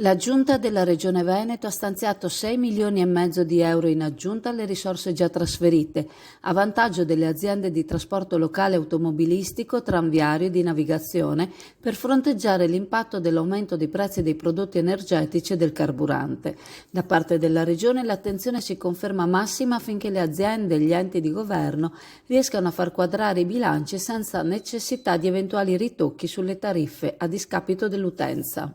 La Giunta della Regione Veneto ha stanziato 6 milioni e mezzo di euro in aggiunta alle risorse già trasferite, a vantaggio delle aziende di trasporto locale automobilistico, tranviario e di navigazione, per fronteggiare l'impatto dell'aumento dei prezzi dei prodotti energetici e del carburante. Da parte della Regione l'attenzione si conferma massima affinché le aziende e gli enti di governo riescano a far quadrare i bilanci senza necessità di eventuali ritocchi sulle tariffe a discapito dell'utenza.